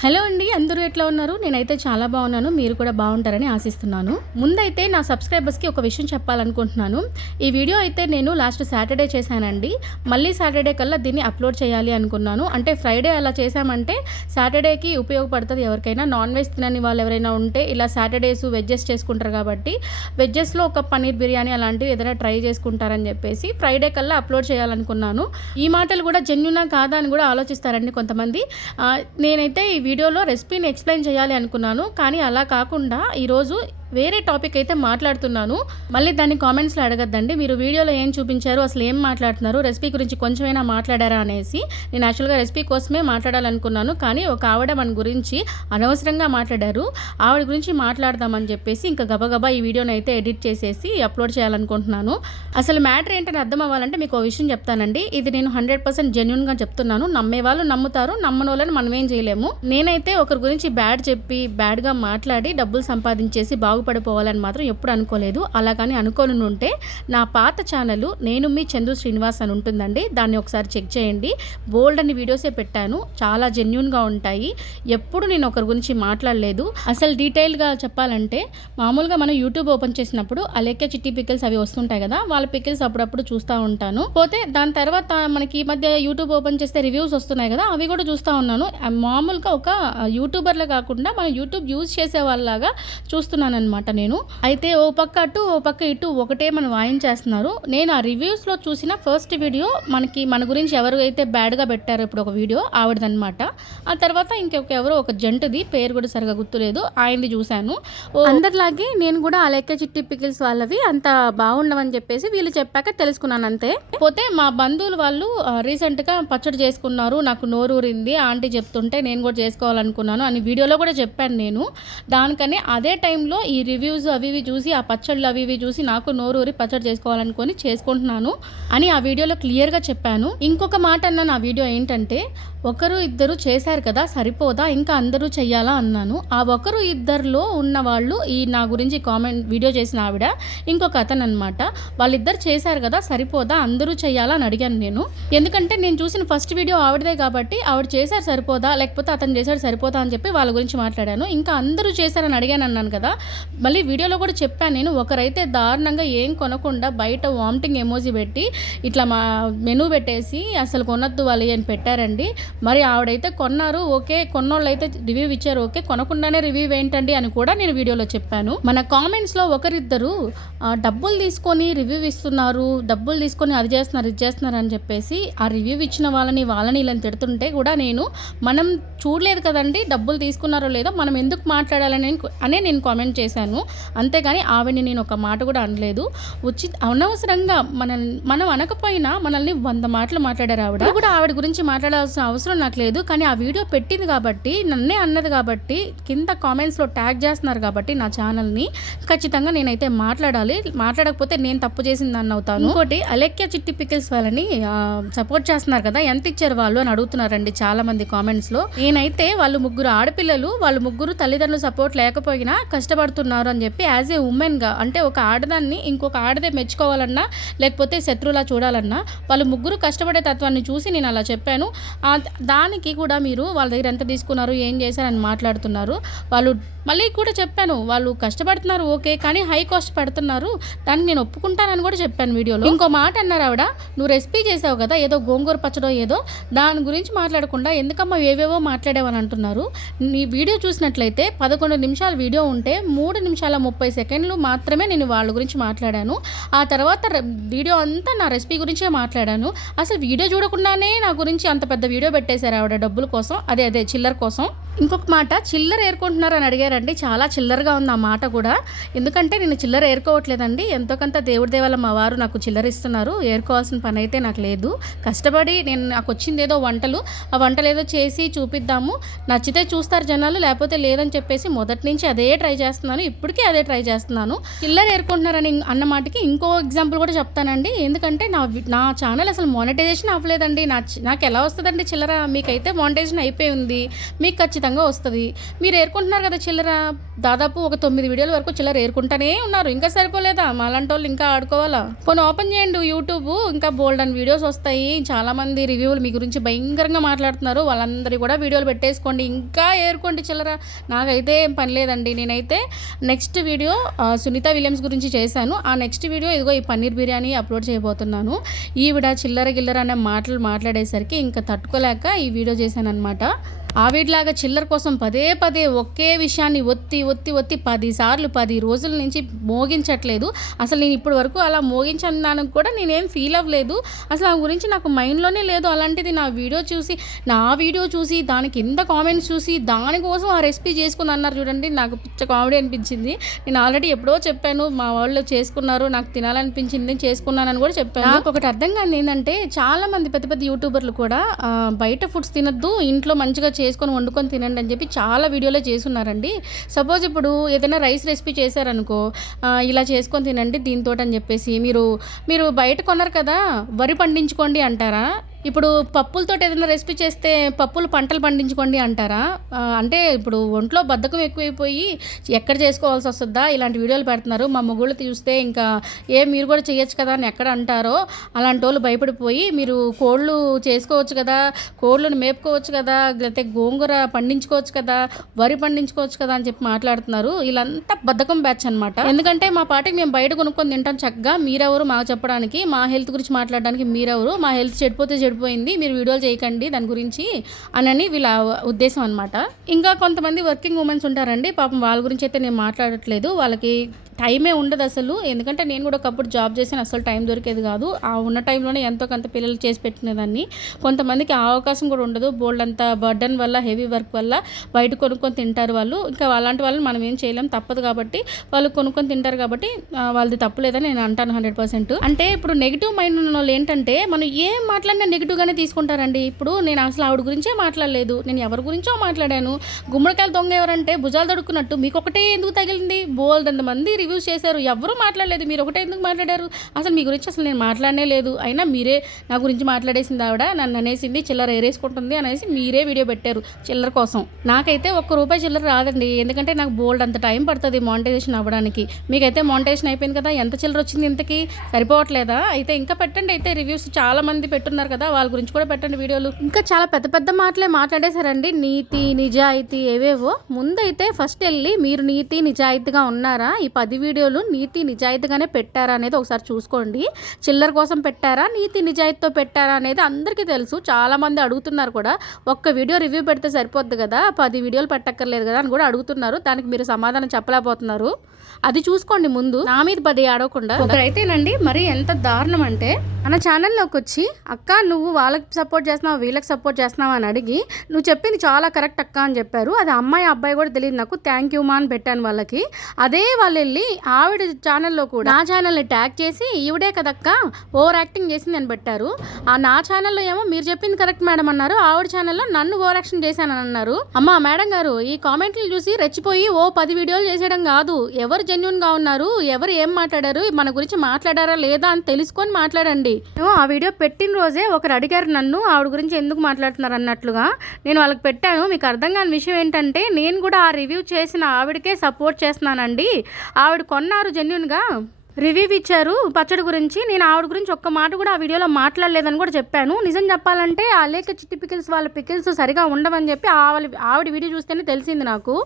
Hello అండి, అందరూ ఎట్లా ఉన్నారు? నేనైతే చాలా బాగున్నాను. మీరు కూడా బాగుంటారని ఆశిస్తున్నాను. ముందైతే నా సబ్స్క్రైబర్స్కి ఒక విషయం చెప్పాలనుకుంటున్నాను. ఈ వీడియో అయితే నేను లాస్ట్ సాటర్డే చేశానండి. మళ్ళీ సాటర్డే కల్లా దీన్ని అప్లోడ్ చేయాలి అనుకున్నాను. అంటే ఫ్రైడే అలా చేశామంటే సాటర్డేకి ఉపయోగపడుతుంది. ఎవరికైనా నాన్ వెజ్ తినని వాళ్ళు ఎవరైనా ఉంటే ఇలా సాటర్డేస్ వెజ్జెస్ చేసుకుంటారు కాబట్టి వెజ్జెస్లో ఒక పన్నీర్ బిర్యానీ అలాంటివి ఏదైనా ట్రై చేసుకుంటారని చెప్పేసి ఫ్రైడే కల్లా అప్లోడ్ చేయాలనుకున్నాను. ఈ మాటలు కూడా జెన్యూనా కాదా అని కూడా ఆలోచిస్తారండి కొంతమంది. నేనైతే ఈ వీడియోలో రెసిపీని ఎక్స్ప్లెయిన్ చేయాలి అనుకున్నాను, కానీ అలా కాకుండా ఈరోజు వేరే టాపిక్ అయితే మాట్లాడుతున్నాను. మళ్ళీ దాన్ని కామెంట్స్లో అడగద్దండి, మీరు వీడియోలో ఏం చూపించారు, అసలు ఏం మాట్లాడుతున్నారు, రెసిపీ గురించి కొంచెమైనా మాట్లాడారా అనేసి. నేను యాక్చువల్గా రెసిపీ కోసమే మాట్లాడాలనుకున్నాను, కానీ ఒక ఆవిడ మన గురించి అనవసరంగా మాట్లాడారు. ఆవిడ గురించి మాట్లాడదామని చెప్పేసి ఇంకా గబగబా ఈ వీడియోని అయితే ఎడిట్ చేసేసి అప్లోడ్ చేయాలనుకుంటున్నాను. అసలు మ్యాటర్ ఏంటని అర్థం అవ్వాలంటే మీకు ఒక విషయం చెప్తానండి. ఇది నేను 100% జెన్యూన్గా చెప్తున్నాను. నమ్మే వాళ్ళు నమ్ముతారు, నమ్మని వాళ్ళని మనం ఏం చేయలేము. నేనైతే ఒకరి గురించి బ్యాడ్ చెప్పి బ్యాడ్గా మాట్లాడి డబ్బులు సంపాదించేసి బాగుపడిపోవాలని మాత్రం ఎప్పుడు అనుకోలేదు. అలా కానీ అనుకోని ఉంటే నా పాత ఛానల్ నేను మీ చందు శ్రీనివాస్ అని ఉంటుందండి, దాన్ని ఒకసారి చెక్ చేయండి. బోల్డ్ అని వీడియోసే పెట్టాను, చాలా జెన్యూన్గా ఉంటాయి. ఎప్పుడు నేను ఒకరి గురించి మాట్లాడలేదు. అసలు డీటెయిల్గా చెప్పాలంటే మామూలుగా మనం యూట్యూబ్ ఓపెన్ చేసినప్పుడు అలేఖ్య చిట్టి పికిల్స్ అవి వస్తుంటాయి కదా, వాళ్ళ పికిల్స్ అప్పుడప్పుడు చూస్తూ ఉంటాను. పోతే దాని తర్వాత మనకి ఈ మధ్య యూట్యూబ్ ఓపెన్ చేస్తే రివ్యూస్ వస్తున్నాయి కదా, అవి కూడా చూస్తూ ఉన్నాను. మామూలుగా ఒక యూట్యూబర్లో కాకుండా మనం యూట్యూబ్ యూజ్ చేసే వాళ్ళలాగా చూస్తున్నాను అనమాట నేను. అయితే ఓ పక్క అటు ఓ పక్క ఇటు ఒకటే మనం వాయించేస్తున్నారు. నేను ఆ రివ్యూస్లో చూసిన ఫస్ట్ వీడియో మన గురించి ఎవరు అయితే బ్యాడ్గా పెట్టారో ఇప్పుడు ఒక వీడియో ఆవిడదనమాట. ఆ తర్వాత ఇంకెవరో ఒక జంటది, పేరు కూడా సరిగా గుర్తులేదు, ఆయనది చూశాను. అందరిలాగే నేను కూడా ఆ లెక్క చిట్టి పికిల్స్ వాళ్ళవి అంత బాగుండవని చెప్పేసి వీళ్ళు చెప్పాక తెలుసుకున్నాను అంతే. పోతే మా బంధువులు వాళ్ళు రీసెంట్గా పచ్చడి చేసుకున్నారు, నాకు నోరూరింది ఆంటీ చెప్తుంటే నేను కూడా చేసుకోవాలనుకున్నాను అని వీడియోలో కూడా చెప్పాను నేను. దానికని అదే టైంలో ఈ రివ్యూస్ అవి ఇవి చూసి ఆ పచ్చళ్ళు అవి ఇవి చూసి నాకు నోరూరి పచ్చడి చేసుకోవాలనుకొని చేసుకుంటున్నాను అని ఆ వీడియోలో క్లియర్గా చెప్పాను. ఇంకొక మాట అన్నాను ఆ వీడియో ఏంటంటే, ఒకరు ఇద్దరు చేశారు కదా సరిపోదా ఇంకా అందరూ చెయ్యాలా అన్నాను. ఆ ఒకరు ఇద్దరిలో ఉన్న వాళ్ళు ఈ నా గురించి కామెంట్ వీడియో చేసిన ఆవిడ ఇంకొక అతను అనమాట. వాళ్ళిద్దరు చేశారు కదా సరిపోదా అందరూ చెయ్యాలా అని అడిగాను నేను. ఎందుకంటే నేను చూసిన ఫస్ట్ వీడియో ఆవిడదే కాబట్టి ఆవిడ చేశారు సరిపోదా లేకపోతే అతను చేశాడు సరిపోదా అని చెప్పి వాళ్ళ గురించి మాట్లాడాను. ఇంకా అందరూ చేశారని అడిగాను అన్నాను కదా, మళ్ళీ వీడియోలో కూడా చెప్పాను నేను. ఒకరైతే దారుణంగా ఏం కొనకుండా బయట వామిటింగ్ ఎమోజీ పెట్టి ఇట్లా మా మెనూ పెట్టేసి అసలు కొనొద్దు వాళ్ళు అని పెట్టారండి. మరి ఆవిడైతే కొన్నారు ఓకే, కొన్నోళ్ళు అయితే రివ్యూ ఇచ్చారు ఓకే, కొనకుండానే రివ్యూ ఏంటండి అని కూడా నేను వీడియోలో చెప్పాను. మన కామెంట్స్లో ఒకరిద్దరు డబ్బులు తీసుకొని రివ్యూ ఇస్తున్నారు, డబ్బులు తీసుకొని అది చేస్తున్నారు ఇది చేస్తున్నారు అని చెప్పేసి ఆ రివ్యూ ఇచ్చిన వాళ్ళని ఇలా తిడుతుంటే కూడా మనం చూడలేదు కదండి డబ్బులు తీసుకున్నారో లేదో, మనం ఎందుకు మాట్లాడాలని నేను కామెంట్ చేశాను. అంతేగాని ఆవిడని నేను ఒక మాట కూడా అనలేదు. అనవసరంగా మనం అనకపోయినా మనల్ని 100 మాటలు మాట్లాడారు ఆవిడ. కూడా ఆవిడ గురించి మాట్లాడాల్సిన అవసరం నాకు లేదు, కానీ ఆ వీడియో పెట్టింది కాబట్టి నన్నే అన్నది కాబట్టి కింద కామెంట్స్లో ట్యాగ్ చేస్తున్నారు కాబట్టి నా ఛానల్ని ఖచ్చితంగా నేనైతే మాట్లాడాలి. మాట్లాడకపోతే నేను తప్పు చేసిన దాన్ని అవుతాను. ఇంకోటి అలేఖ్య చిట్టి పికిల్స్ వాళ్ళని సపోర్ట్ చేస్తున్నారు కదా, ఎంత ఇచ్చారు వాళ్ళు అని అడుగుతున్నారండి చాలా మంది కామెంట్స్లో. నేనైతే వాళ్ళు ముగ్గురు ఆడపిల్లలు, వాళ్ళు ముగ్గురు తల్లిదండ్రులు సపోర్ట్ లేకపోయినా కష్టపడుతున్నారు అని చెప్పి యాజ్ ఏ ఉమెన్గా, అంటే ఒక ఆడదాన్ని ఇంకొక ఆడదే మెచ్చుకోవాలన్నా లేకపోతే శత్రువులా చూడాలన్నా వాళ్ళు ముగ్గురు కష్టపడే తత్వాన్ని చూసి నేను అలా చెప్పాను. దానికి కూడా మీరు వాళ్ళ దగ్గర ఎంత తీసుకున్నారు ఏం చేశారని మాట్లాడుతున్నారు. వాళ్ళు మళ్ళీ కూడా చెప్పాను వాళ్ళు కష్టపడుతున్నారు ఓకే, కానీ హై కాస్ట్ పెడుతున్నారు, దాన్ని నేను ఒప్పుకుంటానని కూడా చెప్పాను వీడియోలో. ఇంకో మాట అన్నారు ఆవిడ, నువ్వు రెసిపీ చేసావు కదా ఏదో గోంగూర పచ్చడో ఏదో, దాని గురించి మాట్లాడకుండా ఎందుకమ్మా ఏవేవో మాట్లాడేవని అంటున్నారు. నీ వీడియో చూసినట్లయితే 11 నిమిషాల వీడియో ఉంటే 3 నిమిషాల 30 సెకండ్లు మాత్రమే నేను వాళ్ళ గురించి మాట్లాడాను. ఆ తర్వాత వీడియో అంతా నా రెసిపీ గురించే మాట్లాడాను. అసలు వీడియో చూడకుండానే నా గురించి అంత పెద్ద వీడియో పెట్టేశారు ఆవిడ డబ్బుల కోసం, అదే చిల్లర కోసం. ఇంకొక మాట, చిల్లర ఏరుకుంటున్నారు అని అడిగారండి. చాలా చిల్లరగా ఉంది ఆ మాట కూడా. ఎందుకంటే నేను చిల్లర ఏరుకోవట్లేదండి, ఎంతో కొంత దేవుడి దేవాల మా వారు నాకు చిల్లర ఇస్తున్నారు, ఏరుకోవాల్సిన పని అయితే నాకు లేదు. కష్టపడి నాకు వచ్చింది ఏదో వంటలు, ఆ వంటలు ఏదో చేసి చూపిద్దాము, నచ్చితే చూస్తారు జనాలు లేకపోతే లేదని చెప్పేసి మొదటి నుంచి అదే ట్రై చేస్తున్నాను, ఇప్పటికీ అదే ట్రై చేస్తున్నాను. చిల్లర ఏరుకుంటున్నారని అన్నమాటకి ఇంకో ఎగ్జాంపుల్ కూడా చెప్తానండి. ఎందుకంటే నా ఛానల్ అసలు మానిటైజేషన్ అవ్వలేదండి. నాకు ఎలా వస్తుందండి చిల్లర? మీకైతే మానిటైజేషన్ అయిపోయి ఉంది, మీకు ఖచ్చితంగా ఖచ్చితంగా వస్తుంది. మీరు ఏరుకుంటున్నారు కదా చిల్లర, దాదాపు ఒక 9 వీడియోల వరకు చిల్లర ఏరుకుంటానే ఉన్నారు. ఇంకా సరిపోలేదా? మాలాంటి వాళ్ళు ఇంకా ఆడుకోవాలా? కొన్ని ఓపెన్ చేయండి యూట్యూబ్, ఇంకా బోల్డ్ అని వీడియోస్ వస్తాయి. చాలామంది రివ్యూలు మీ గురించి భయంకరంగా మాట్లాడుతున్నారు. వాళ్ళందరి కూడా వీడియోలు పెట్టేసుకోండి, ఇంకా ఏరుకోండి చిల్లర. నాకైతే ఏం పని లేదండి. నేనైతే నెక్స్ట్ వీడియో సునీత విలియమ్స్ గురించి చేశాను. ఆ నెక్స్ట్ వీడియో ఇదిగో ఈ పన్నీర్ బిర్యానీ అప్లోడ్ చేయబోతున్నాను. ఈవిడ చిల్లర గిల్లర అనే మాటలు మాట్లాడేసరికి ఇంకా తట్టుకోలేక ఈ వీడియో చేశాను అనమాట. ఆవిడలాగా చిల్లర కోసం పదే పదే ఒకే విషయాన్ని ఒత్తి 10 సార్లు 10 రోజుల నుంచి మోగించట్లేదు. అసలు నేను ఇప్పటి వరకు అలా మోగించడానికి కూడా నేనేం ఫీల్ అవ్వలేదు. అసలు ఆ గురించి నాకు మైండ్లోనే లేదు. అలాంటిది నా వీడియో చూసి దాని కింద కామెంట్స్ చూసి దానికోసం ఆ రెసిపీ చేసుకుని అన్నారు చూడండి. నాకు పిచ్చ కామెడీ అనిపించింది. నేను ఆల్రెడీ ఎప్పుడో చెప్పాను, మా వాళ్ళు చేసుకున్నారు, నాకు తినాలనిపించింది, చేసుకున్నానని కూడా చెప్పాను. నాకు ఒకటి అర్థం కాదు ఏంటంటే, చాలామంది పెద్ద పెద్ద యూట్యూబర్లు కూడా బయట ఫుడ్స్ తినద్దు, ఇంట్లో మంచిగా చేసుకొని వండుకొని తినండి అని చెప్పి చాలా వీడియోలో చేసున్నారండి. సపోజ్ ఇప్పుడు ఏదైనా రైస్ రెసిపీ చేశారనుకో, ఇలా చేసుకొని తినండి దీంతో అని చెప్పేసి మీరు బయట కొన్నారు కదా, వరి పండించుకోండి అంటారా? ఇప్పుడు పప్పులతో ఏదైనా రెసిపీ చేస్తే పంటలు పండించుకోండి అంటారా? అంటే ఇప్పుడు ఒంట్లో బద్ధకం ఎక్కువైపోయి ఎక్కడ చేసుకోవాల్సి వస్తుందా ఇలాంటి వీడియోలు పెడుతున్నారు. మా మొగుళ్ళు చూస్తే ఇంకా మీరు కూడా చేయొచ్చు కదా అని ఎక్కడ అంటారో అలాంటి వాళ్ళు భయపడిపోయి మీరు కోళ్ళు చేసుకోవచ్చు కదా, కోళ్ళను మేపుకోవచ్చు కదా, లేకపోతే గోంగూర పండించుకోవచ్చు కదా, వరి పండించుకోవచ్చు కదా అని చెప్పి మాట్లాడుతున్నారు. వీళ్ళంతా బద్ధకం బ్యాచ్ అనమాట. ఎందుకంటే మా పాటికి మేము బయట కొనుక్కొని తింటాం చక్కగా. మీరెవరు మాకు చెప్పడానికి, మా హెల్త్ గురించి మాట్లాడడానికి మీరెవరు? మా హెల్త్ చెడిపోయింది, మీరు వీడియోలు చేయకండి దాని గురించి అని వీళ్ళ ఉద్దేశం అనమాట. ఇంకా కొంతమంది వర్కింగ్ ఉమెన్స్ ఉంటారండి, పాపం వాళ్ళ గురించి అయితే నేను మాట్లాడట్లేదు. వాళ్ళకి టైమే ఉండదు అసలు. ఎందుకంటే నేను కూడా ఒకప్పుడు జాబ్ చేసాను, అసలు టైం దొరికేది కాదు. ఆ ఉన్న టైంలోనే ఎంతో కొంత పిల్లలు చేసి పెట్టినదాన్ని. కొంతమందికి ఆ అవకాశం కూడా ఉండదు, బోల్డ్ అంత బర్డన్ వల్ల, హెవీ వర్క్ వల్ల బయట కొనుక్కొని తింటారు వాళ్ళు. ఇంకా అలాంటి వాళ్ళని మనం ఏం చేయలేం, తప్పదు కాబట్టి వాళ్ళు కొనుక్కొని తింటారు కాబట్టి వాళ్ళది తప్పు లేదని నేను అంటాను 100%. అంటే ఇప్పుడు నెగిటివ్ మైండ్ ఉన్న వాళ్ళు ఏంటంటే, మనం ఏం మాట్లాడినా నెగిటివ్గానే తీసుకుంటారండి. ఇప్పుడు నేను అసలు ఆవిడ గురించే మాట్లాడలేదు, నేను ఎవరి గురించో మాట్లాడాను. గుమ్మడికాయలు దొంగ ఎవరంటే భుజాలు తడుక్కున్నట్టు మీకు ఒకటే ఎందుకు తగిలింది? బోల్డ్ మంది రివ్యూస్ చేశారు, ఎవరు మాట్లాడలేదు, మీరు ఒకటే ఎందుకు మాట్లాడారు? అసలు మీ గురించి అసలు నేను మాట్లాడనే లేదు, అయినా మీరే నా గురించి మాట్లాడేసింది, ఆవిడ నన్ను అనేసింది, చిల్లర ఏరేసుకుంటుంది అనేసి మీరే వీడియో పెట్టారు చిల్లర కోసం. నాకైతే ₹1 చిల్లర రాదండి, ఎందుకంటే నాకు బోల్డ్ అంత టైం పడుతుంది మానిటైజేషన్ అవ్వడానికి. మీకైతే మానిటైజేషన్ అయిపోయింది కదా, ఎంత చిల్లర వచ్చింది ఇంతకీ? సరిపోవట్లేదా? అయితే ఇంకా పెట్టండి. అయితే రివ్యూస్ చాలా మంది పెట్టున్నారు కదా, వాళ్ళ గురించి కూడా పెట్టండి వీడియోలు. ఇంకా చాలా పెద్ద పెద్ద మాటలే మాట్లాడేశారండి, నీతి నిజాయితీ ఏవేవో. ముందైతే ఫస్ట్ వెళ్ళి మీరు నీతి నిజాయితీగా ఉన్నారా, ఈ 10 వీడియోలు నీతి నిజాయితీగానే పెట్టారా అనేది ఒకసారి చూసుకోండి. చిల్లర కోసం పెట్టారా, నీతి నిజాయితీతో పెట్టారా అనేది అందరికీ తెలుసు. చాలామంది అడుగుతున్నారు కూడా, ఒక్క వీడియో రివ్యూ పెడితే సరిపోద్ది కదా, 10 వీడియోలు పెట్టక్కర్లేదు కదా అని కూడా అడుగుతున్నారు. దానికి మీరు సమాధానం చెప్పలేకపోతున్నారు. అది చూసుకోండి ముందు, నా మీద పడి ఆడకుండా. ఒకరైతేనండి మరి ఎంత దారుణం అంటే, మన ఛానల్లోకి వచ్చి అక్క నువ్వు వాళ్ళకి సపోర్ట్ చేస్తున్నావు, వీళ్ళకి సపోర్ట్ చేస్తున్నావు అని అడిగి, నువ్వు చెప్పింది చాలా కరెక్ట్ అక్క అని చెప్పారు. అది అమ్మాయి అబ్బాయి కూడా తెలియదు నాకు, థ్యాంక్ యూ మా అని పెట్టాను వాళ్ళకి. అదే వాళ్ళు వెళ్ళి ఆవిడ ఛానల్లో కూడా నా ఛానల్ని ట్యాగ్ చేసి ఈవిడే కదక్క ఓవర్ యాక్టింగ్ చేసింది అని పెట్టారు. నా ఛానల్లో ఏమో మీరు చెప్పింది కరెక్ట్ మేడం అన్నారు, ఆవిడ ఛానల్లో నన్ను ఓవర్ యాక్షన్ చేశానని అన్నారు. అమ్మ మేడం గారు, ఈ కామెంట్లు చూసి రెచ్చిపోయి 10 వీడియోలు చేసేయడం కాదు. ఎవరు జెన్యూన్గా ఉన్నారు, ఎవరు ఏం మాట్లాడారు, మన గురించి మాట్లాడారా లేదా అని తెలుసుకొని మాట్లాడండి. ఆ వీడియో పెట్టిన రోజే ఒకరు అడిగారు నన్ను, ఆవిడ గురించి ఎందుకు మాట్లాడుతున్నారు అన్నట్లుగా. నేను వాళ్ళకి పెట్టాను. మీకు అర్థం కాని విషయం ఏంటంటే, నేను కూడా ఆ రివ్యూ చేసిన ఆవిడకే సపోర్ట్ చేస్తున్నానండి. ఆవిడ కొన్నారు, జెన్యూన్గా రివ్యూ ఇచ్చారు పచ్చడి గురించి. నేను ఆవిడ గురించి ఒక్క మాట కూడా ఆ వీడియోలో మాట్లాడలేదని కూడా చెప్పాను. నిజం చెప్పాలంటే ఆ లేక చిట్టి పికిల్స్ వాళ్ళ పికిల్స్ సరిగా ఉండవని చెప్పి ఆవిడ వీడియో చూస్తేనే తెలిసింది నాకు.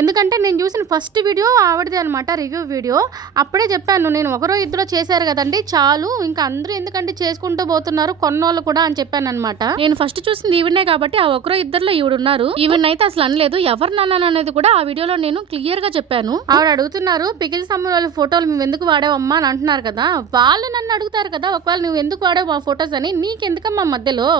ఎందుకంటే నేను చూసిన ఫస్ట్ వీడియో ఆవిడదే అనమాట, రివ్యూ వీడియో. అప్పుడే చెప్పాను, నేను ఒకరో ఇద్దరు చేశారు కదండి చాలు, ఇంకా అందరూ ఎందుకంటే చేసుకుంటూ పోతున్నారు కొన్నోళ్ళు కూడా అని చెప్పాను అనమాట. నేను ఫస్ట్ చూసింది ఈవిడనే కాబట్టి ఆ ఒకరో ఇద్దరులో ఈవిడున్నారు. ఈవిడనైతే అసలు అనలేదు, ఎవరు నన్ను అనేది కూడా ఆ వీడియోలో నేను క్లియర్ గా చెప్పాను. ఆవిడ అడుగుతున్నారు, పికిల్ సమ్మర్ ఫోటోలు మేము ఎందుకు వాడావమ్మా అని అంటున్నారు కదా. వాళ్ళు నన్ను అడుగుతారు కదా, ఒకవేళ నువ్వు ఎందుకు వాడావు మా ఫొటోస్ అని. నీకెందుకమ్మా మధ్యలో?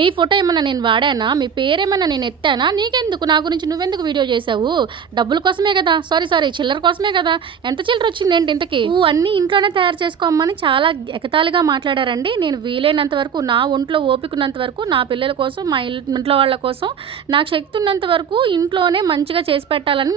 మీ ఫోటో ఏమన్నా నేను వాడానా? మీ పేరేమన్నా నేను ఎత్తానా? నీకెందుకు? నా గురించి నువ్వెందుకు వీడియో చేసావు? డబ్బుల కోసమే కదా, సారీ చిల్లర కోసమే కదా, ఎంత చిల్లర వచ్చిందేంటి ఇంతకీ, నువ్వు అన్నీ ఇంట్లోనే తయారు చేసుకోమని చాలా ఎగతాళిగా మాట్లాడారండి. నేను వీలైనంత వరకు నా ఒంట్లో ఓపికన్నంత వరకు నా పిల్లల కోసం, మా ఇంట్లో వాళ్ళ కోసం నాకు శక్తి ఉన్నంత వరకు ఇంట్లోనే మంచిగా చేసి పెట్టాలని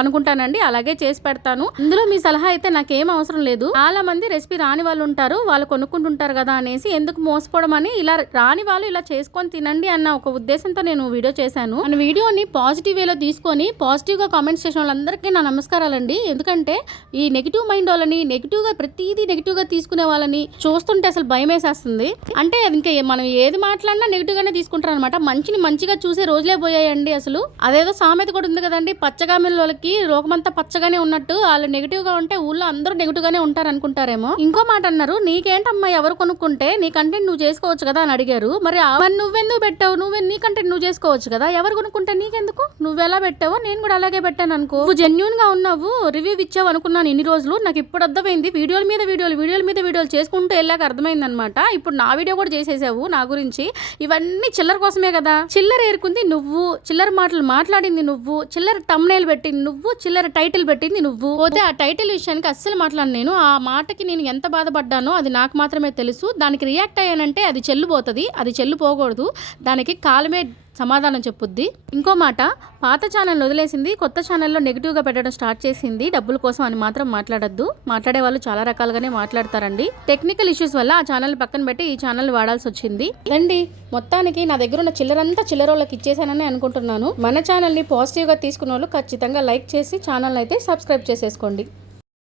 అనుకుంటానండి. అలాగే చేసి పెడతాను. ఇందులో మీ సలహా అయితే నాకేం అవసరం లేదు. చాలా మంది రెసిపీ రాని వాళ్ళు ఉంటారు, వాళ్ళు కొనుక్కుంటుంటారు కదా అనేసి ఎందుకు మోసపోవడం అని, ఇలా రాని వాళ్ళు ఇలా చేసుకొని తినండి అన్న ఒక ఉద్దేశంతో నేను వీడియో చేశాను. మన వీడియోని పాజిటివ్ వేలో తీసుకొని పాజిటివ్గా కామెంట్స్ చేసిన వాళ్ళందరికీ నా నమస్కారాలండి. ఎందుకంటే ఈ నెగిటివ్ మైండ్ వాళ్ళని, నెగిటివ్గా ప్రతిదీ నెగిటివ్గా తీసుకునే వాళ్ళని చూస్తుంటే అసలు భయం వేసేస్తుంది. అంటే ఇంకా మనం ఏది మాట్లాడినా నెగిటివ్గానే తీసుకుంటారు అనమాట. మంచిని మంచిగా చూసే రోజులే పోయాయండి. అసలు అదేదో సామెత కూడా ఉంది కదండి, పచ్చగామిల వాళ్ళకి లోకమంతా పచ్చగానే ఉన్నట్టు వాళ్ళు నెగిటివ్గా ఉంటే ఊళ్ళో అందరూ నెగిటివ్గానే ఉంటారు అనుకుంటారేమో. ఇంకో మాట అన్నారు, నీకేంటమ్మా ఎవరు కొనుక్కుంటే నీ కంటెంట్ నువ్వు చేసుకోవచ్చు కదా అని అడిగారు. మరి నువ్వెందుకు పెట్టావు, నీ కంటెంట్ నువ్వు చేసుకోవచ్చు కదా, ఎవరు కొనుక్కుంటే నీకెందుకు, నువ్వెలా పెట్టావో నేను కూడా అలాగే పెట్టాను అనుకో. నువ్వు జెన్యూన్ గా ఉన్నావు, రివ్యూ ఇచ్చావు అనుకున్నాను ఇన్ని రోజులు. నాకు ఇప్పుడు అర్థమైంది, వీడియోల మీద వీడియోలు చేసుకుంటూ వెళ్ళాక అర్థమైంది అనమాట. ఇప్పుడు నా వీడియో కూడా చేసేసావు నా గురించి. ఇవన్నీ చిల్లర కోసమే కదా, చిల్లర ఏరుకుంది నువ్వు, చిల్లర మాటలు మాట్లాడింది నువ్వు, చిల్లర తమ్నైల్ పెట్టింది నువ్వు, చిల్లర టైటిల్ పెట్టింది నువ్వు. పోతే ఆ టైటిల్ విషయానికి అస్సలు మాట్లాడు. నేను ఆ మాటకి నేను ఎంత బాధపడ్డానో అది నాకు మాత్రమే తెలుసు. దానికి రియాక్ట్ అయ్యానంటే అది చెల్లుపోతుంది, అది చెల్లుపోకూడదు. దానికి కాలమే సమాధానం చెప్పుద్ది. ఇంకో మాట, పాత ఛానల్ వదిలేసింది, కొత్త ఛానల్లో నెగిటివ్గా పెట్టడం స్టార్ట్ చేసింది, డబ్బుల కోసం అని మాత్రం మాట్లాడద్దు. మాట్లాడే వాళ్ళు చాలా రకాలుగానే మాట్లాడతారండి. టెక్నికల్ ఇష్యూస్ వల్ల ఆ ఛానల్ పక్కన పెట్టి ఈ ఛానల్ వాడాల్సి వచ్చింది. రండి, మొత్తానికి నా దగ్గర ఉన్న చిల్లరంతా చిల్లరోళ్ళకి ఇచ్చేసానని అనుకుంటున్నాను. మన ఛానల్ని పాజిటివ్గా తీసుకున్న వాళ్ళు ఖచ్చితంగా లైక్ చేసి ఛానల్ అయితే సబ్స్క్రైబ్ చేసేసుకోండి.